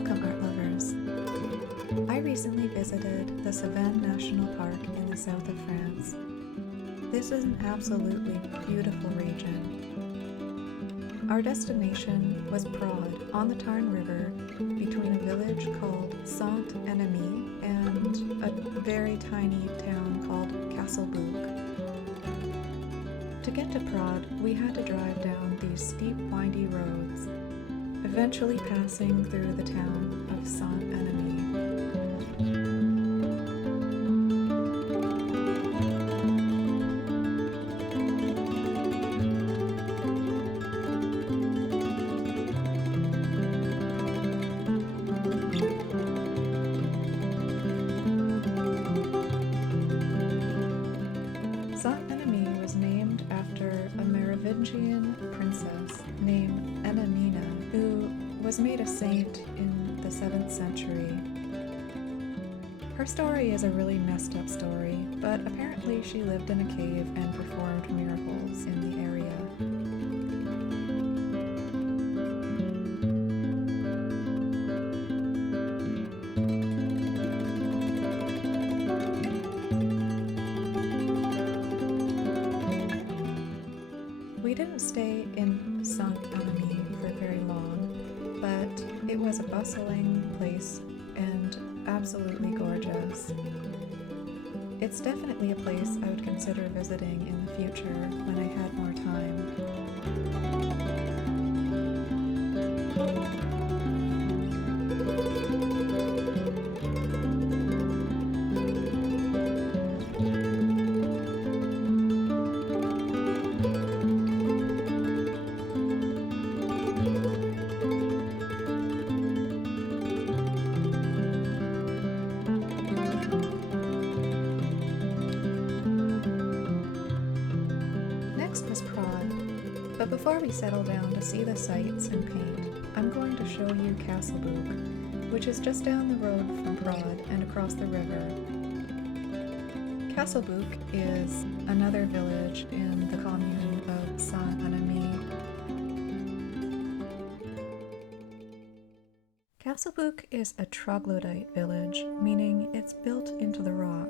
Welcome, art lovers! I recently visited the Cevennes National Park in the south of France. This is an absolutely beautiful region. Our destination was Prades on the Tarn River between a village called Saint-Enemy and a very tiny town called Castelbouc. To get to Prades, we had to drive down these steep, windy roads, eventually passing through the town of Saint-Enemy. Saint-Enemy was named after a Merovingian princess named Enamina, who was made a saint in the 7th century. Her story is a really messed up story, but apparently she lived in a cave and performed miracles in the area. We didn't stay in Saint-Enemy for very long, but it was a bustling place and absolutely gorgeous. It's definitely a place I would consider visiting in the future when I had more time. Next was Prades, but before we settle down to see the sights and paint, I'm going to show you Castelbouc, which is just down the road from Prades and across the river. Castelbouc is another village in the commune of Saint-Enemy. Castelbouc is a troglodyte village, meaning it's built into the rock.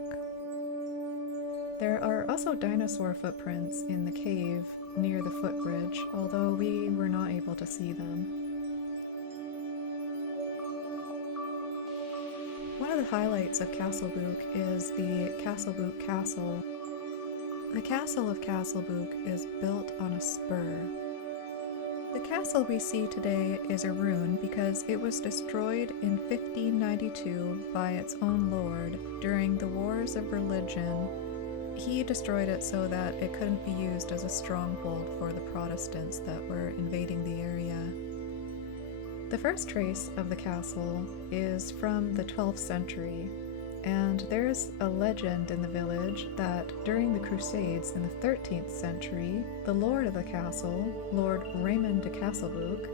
There are also dinosaur footprints in the cave near the footbridge, although we were not able to see them. One of the highlights of Castelbouc is the Castelbouc Castle. The castle of Castelbouc is built on a spur. The castle we see today is a ruin because it was destroyed in 1592 by its own lord during the Wars of Religion. He destroyed it so that it couldn't be used as a stronghold for the Protestants that were invading the area. The first trace of the castle is from the 12th century, and there's a legend in the village that during the Crusades in the 13th century, the lord of the castle, Lord Raymond de Castelbouc,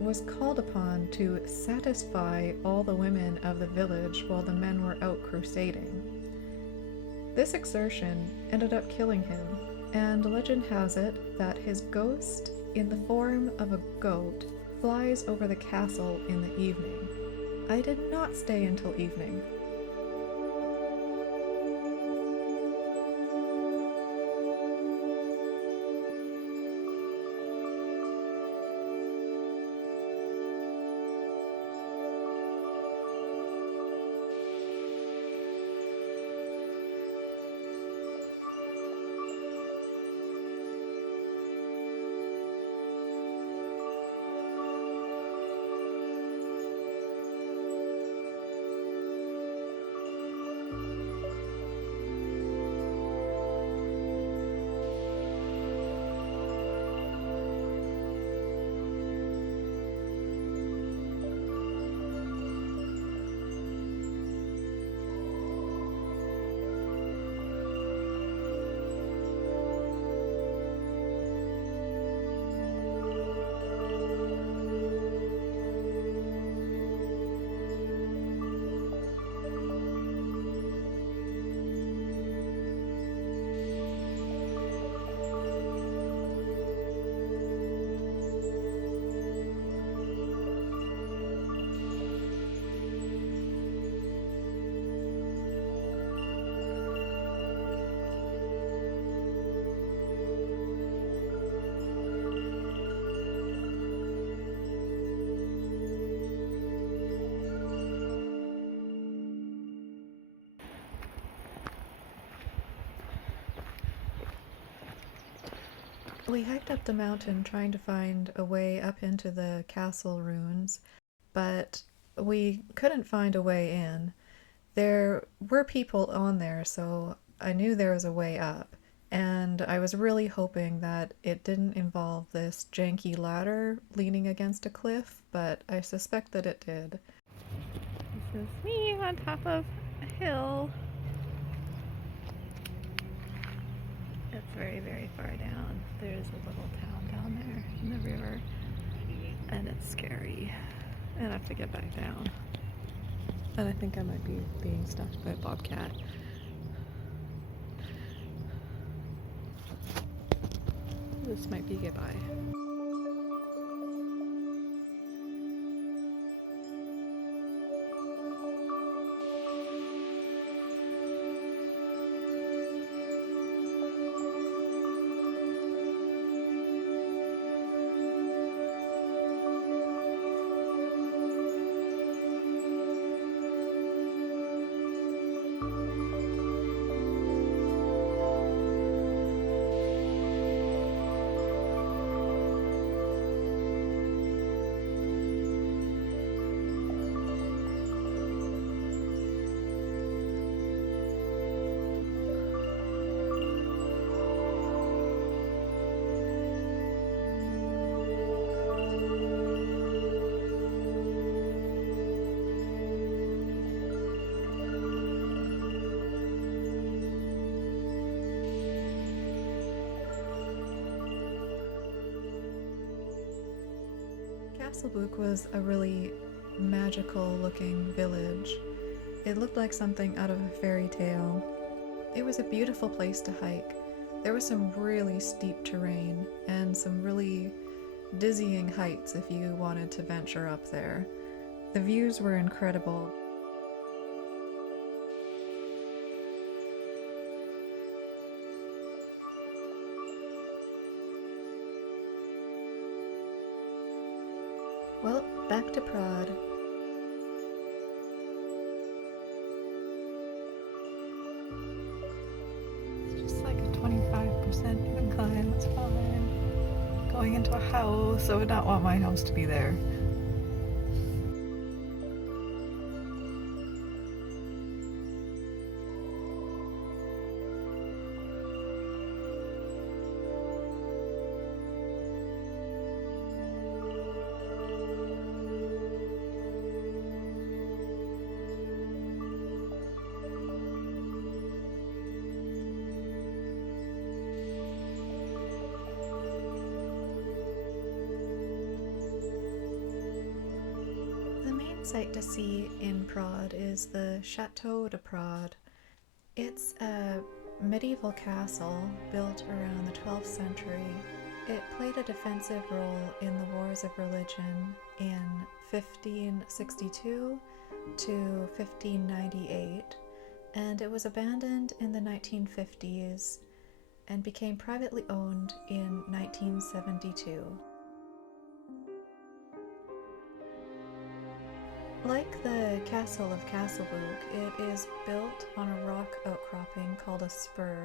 was called upon to satisfy all the women of the village while the men were out crusading. This exertion ended up killing him, and legend has it that his ghost, in the form of a goat, flies over the castle in the evening. I did not stay until evening. We hiked up the mountain trying to find a way up into the castle ruins, but we couldn't find a way in. There were people on there, so I knew there was a way up, and I was really hoping that it didn't involve this janky ladder leaning against a cliff, but I suspect that it did. This is me on top of a hill. It's very, very far down. There's a little town down there in the river, and it's scary. And I have to get back down. And I think I might be being stalked by a bobcat. This might be goodbye. Castelbouc was a really magical looking village. It looked like something out of a fairy tale. It was a beautiful place to hike. There was some really steep terrain and some really dizzying heights if you wanted to venture up there. The views were incredible. Well, back to Prades. It's just like a 25% incline, that's fine. Going into a house, I would not want my house to be there. Sight to see in Prades is the Chateau de Prades. It's a medieval castle built around the 12th century. It played a defensive role in the Wars of Religion in 1562 to 1598, and it was abandoned in the 1950s and became privately owned in 1972. Like the Castle of Castelbouc, it is built on a rock outcropping called a spur,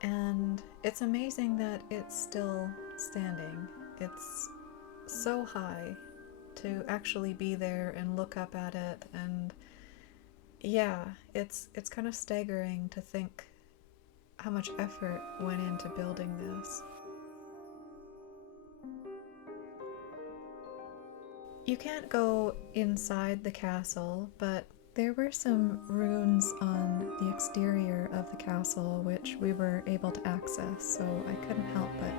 and it's amazing that it's still standing. It's so high to actually be there and look up at it, and yeah, it's kind of staggering to think how much effort went into building this. You can't go inside the castle, but there were some ruins on the exterior of the castle which we were able to access, so I couldn't help but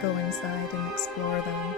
go inside and explore them.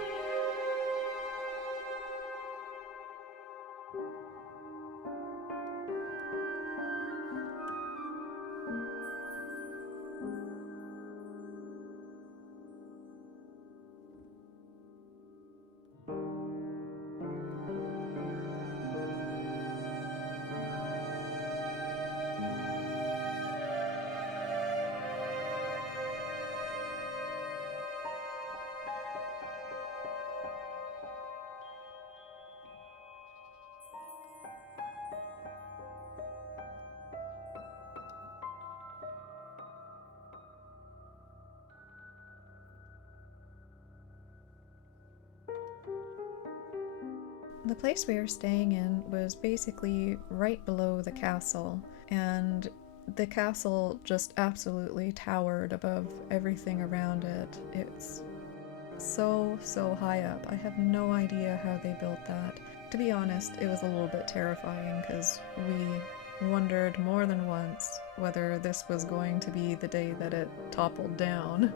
The place we were staying in was basically right below the castle, and the castle just absolutely towered above everything around it. It's so high up. I have no idea how they built that. To be honest, it was a little bit terrifying because we wondered more than once whether this was going to be the day that it toppled down.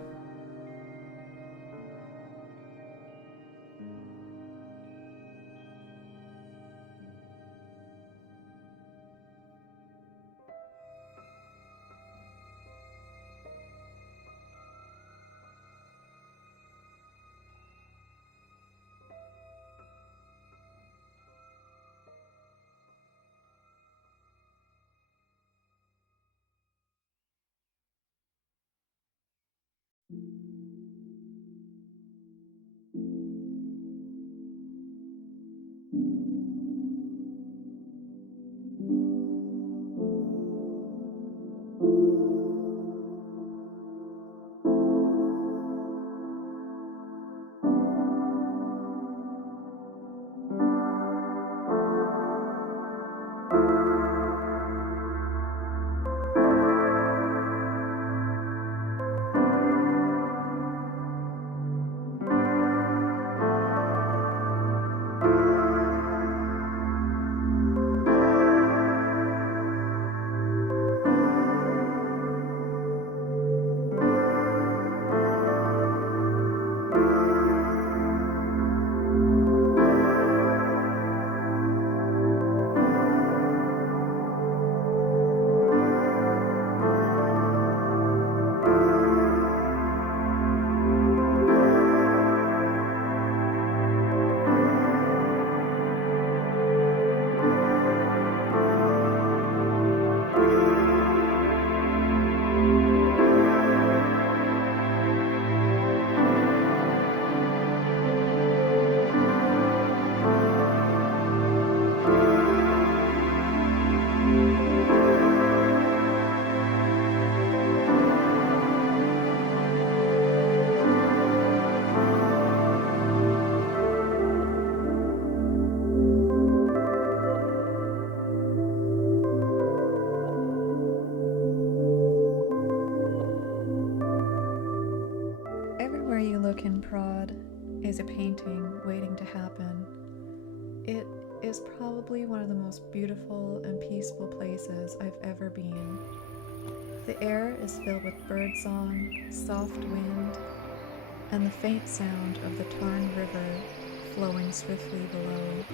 Everywhere you look in Prades is a painting waiting to happen. It is probably one of the most beautiful and peaceful places I've ever been. The air is filled with birdsong, soft wind, and the faint sound of the Tarn River flowing swiftly below.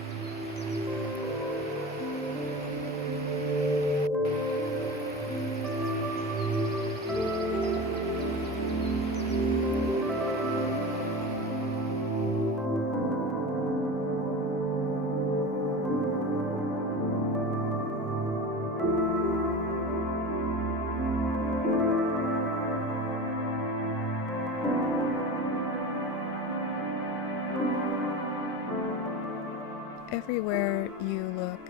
Everywhere you look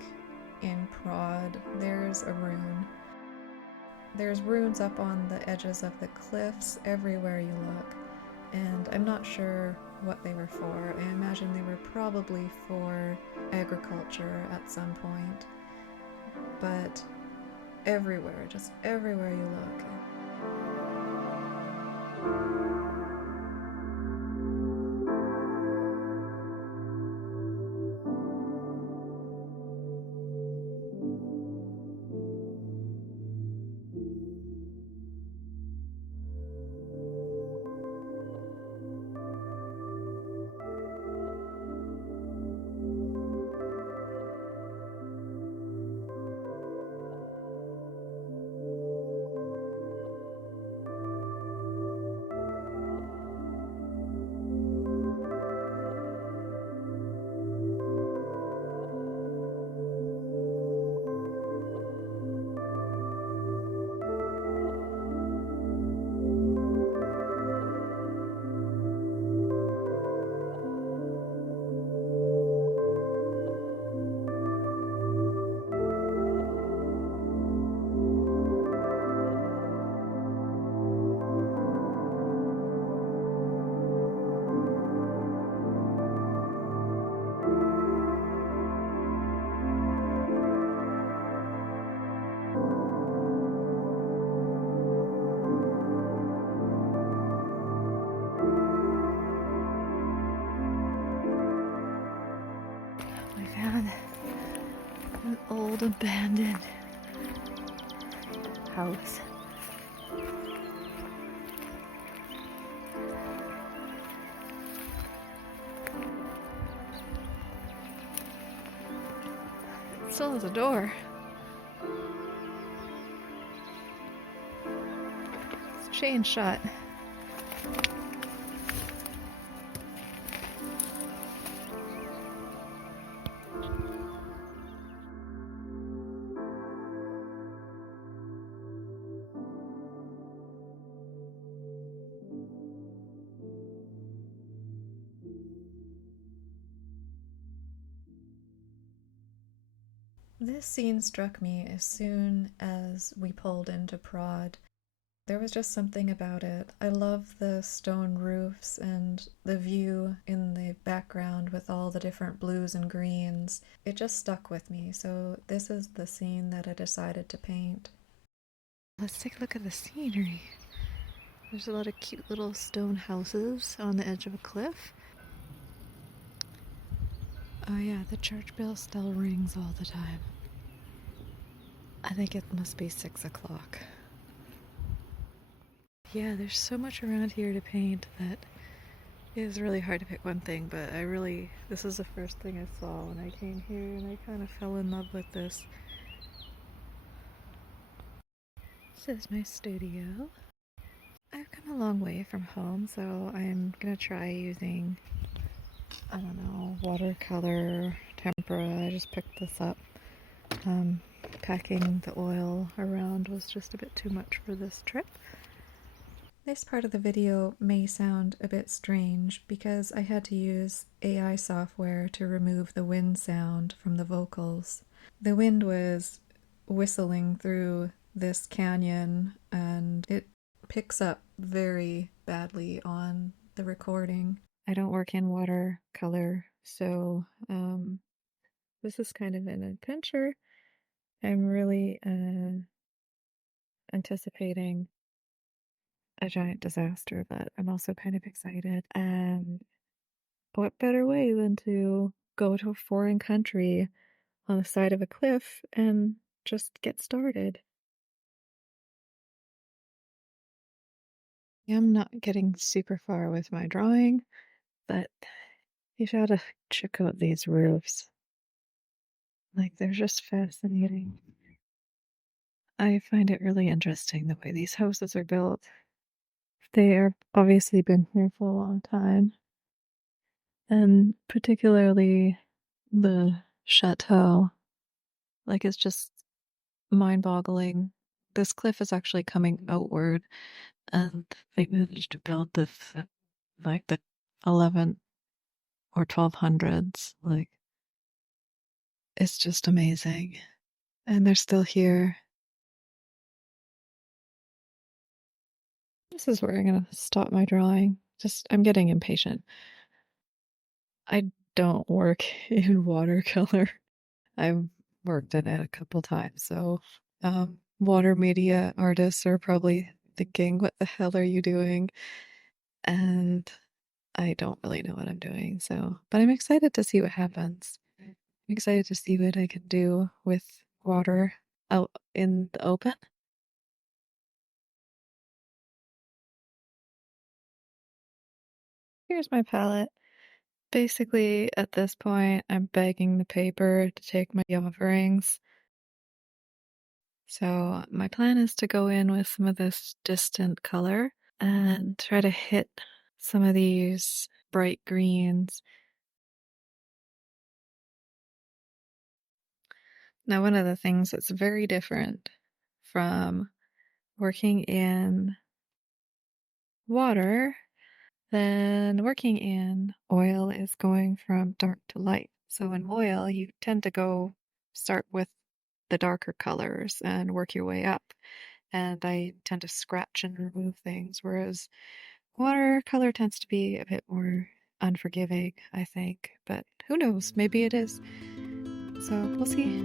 in Prades, there's a rune. There's runes up on the edges of the cliffs everywhere you look, and I'm not sure what they were for. I imagine they were probably for agriculture at some point, but everywhere, just everywhere you look. old abandoned house. It still has a door. It's chained shut. This scene struck me as soon as we pulled into Prades. There was just something about it. I love the stone roofs and the view in the background with all the different blues and greens. It just stuck with me, so this is the scene that I decided to paint. Let's take a look at the scenery. There's a lot of cute little stone houses on the edge of a cliff. Oh yeah, the church bell still rings all the time. I think it must be 6 o'clock. Yeah, there's so much around here to paint that it is really hard to pick one thing, but this is the first thing I saw when I came here, and I kind of fell in love with this. This is my studio. I've come a long way from home, so I'm gonna try using, I don't know, watercolor, tempera. I just picked this up. Packing the oil around was just a bit too much for this trip. This part of the video may sound a bit strange because I had to use AI software to remove the wind sound from the vocals. The wind was whistling through this canyon and it picks up very badly on the recording. I don't work in watercolor, so this is kind of an adventure. I'm really anticipating a giant disaster, but I'm also kind of excited. And what better way than to go to a foreign country on the side of a cliff and just get started? I'm not getting super far with my drawing, but you gotta check out these roofs. Like, they're just fascinating. I find it really interesting the way these houses are built. They are obviously been here for a long time. And particularly the chateau. Like, it's just mind-boggling. This cliff is actually coming outward, and they managed to build this like the 11 or 1200s. Like, it's just amazing. And they're still here. This is where I'm gonna stop my drawing. I'm getting impatient. I don't work in watercolor. I've worked in it a couple times, so water media artists are probably thinking, what the hell are you doing? And I don't really know what I'm doing, but I'm excited to see what happens. I'm excited to see what I can do with water out in the open. Here's my palette. Basically, at this point, I'm begging the paper to take my offerings. So my plan is to go in with some of this distant color and try to hit some of these bright greens. Now, one of the things that's very different from working in water than working in oil is going from dark to light. So in oil, you tend to start with the darker colors and work your way up. And I tend to scratch and remove things, whereas watercolor tends to be a bit more unforgiving, I think. But who knows? Maybe it is. So we'll see.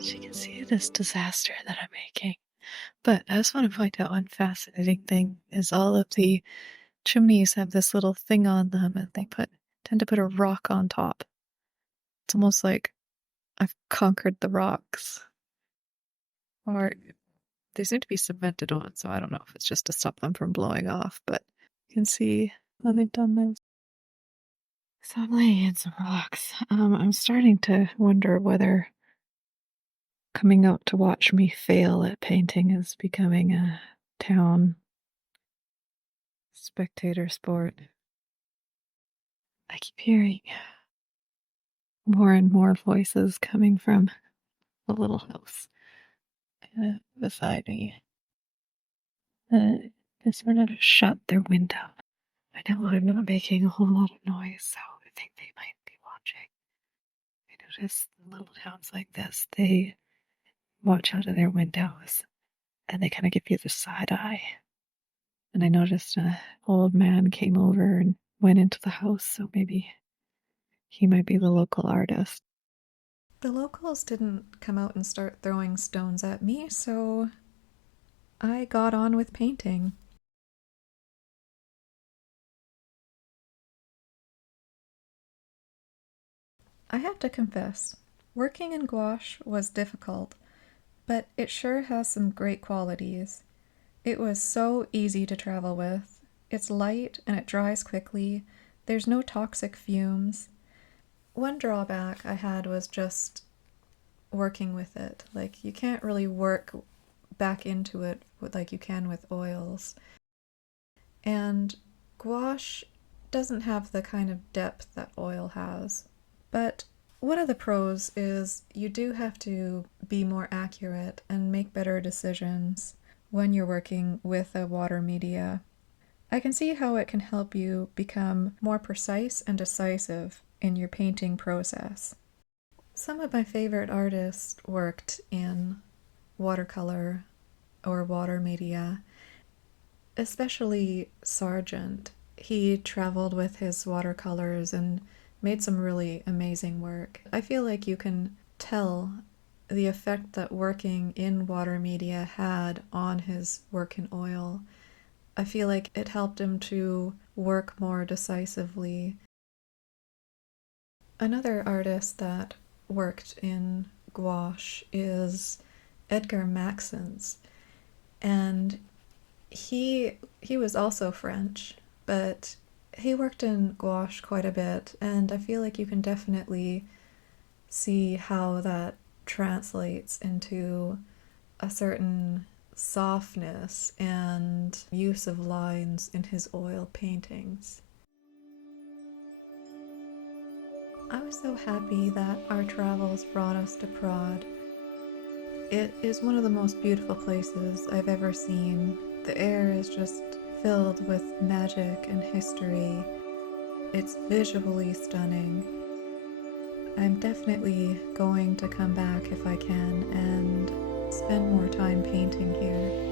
As you can see this disaster that I'm making. But I just want to point out one fascinating thing is all of the chimneys have this little thing on them and they tend to put a rock on top. It's almost like I've conquered the rocks. Or they seem to be cemented on, so I don't know if it's just to stop them from blowing off, but you can see how they've done this. So I'm laying in some rocks. I'm starting to wonder whether coming out to watch me fail at painting is becoming a town spectator sport. I keep hearing more and more voices coming from the little house beside me. They sort of shut their window. I know I'm not making a whole lot of noise, so I think they might be watching. I notice little towns like this, they watch out of their windows and they kind of give you the side eye. And I noticed an old man came over and went into the house, so maybe he might be the local artist. The locals didn't come out and start throwing stones at me, so I got on with painting. I have to confess, working in gouache was difficult, but it sure has some great qualities. It was so easy to travel with. It's light and it dries quickly. There's no toxic fumes. One drawback I had was just working with it. Like, you can't really work back into it like you can with oils. And gouache doesn't have the kind of depth that oil has. But one of the pros is you do have to be more accurate and make better decisions when you're working with a water media. I can see how it can help you become more precise and decisive in your painting process. Some of my favorite artists worked in watercolor or water media, especially Sargent. He traveled with his watercolors and made some really amazing work. I feel like you can tell the effect that working in water media had on his work in oil. I feel like it helped him to work more decisively. Another artist that worked in gouache is Edgar Maxence, and he was also French, but he worked in gouache quite a bit, and I feel like you can definitely see how that translates into a certain softness and use of lines in his oil paintings. I was so happy that our travels brought us to Prades. It is one of the most beautiful places I've ever seen. The air is just filled with magic and history. It's visually stunning. I'm definitely going to come back if I can and spend more time painting here.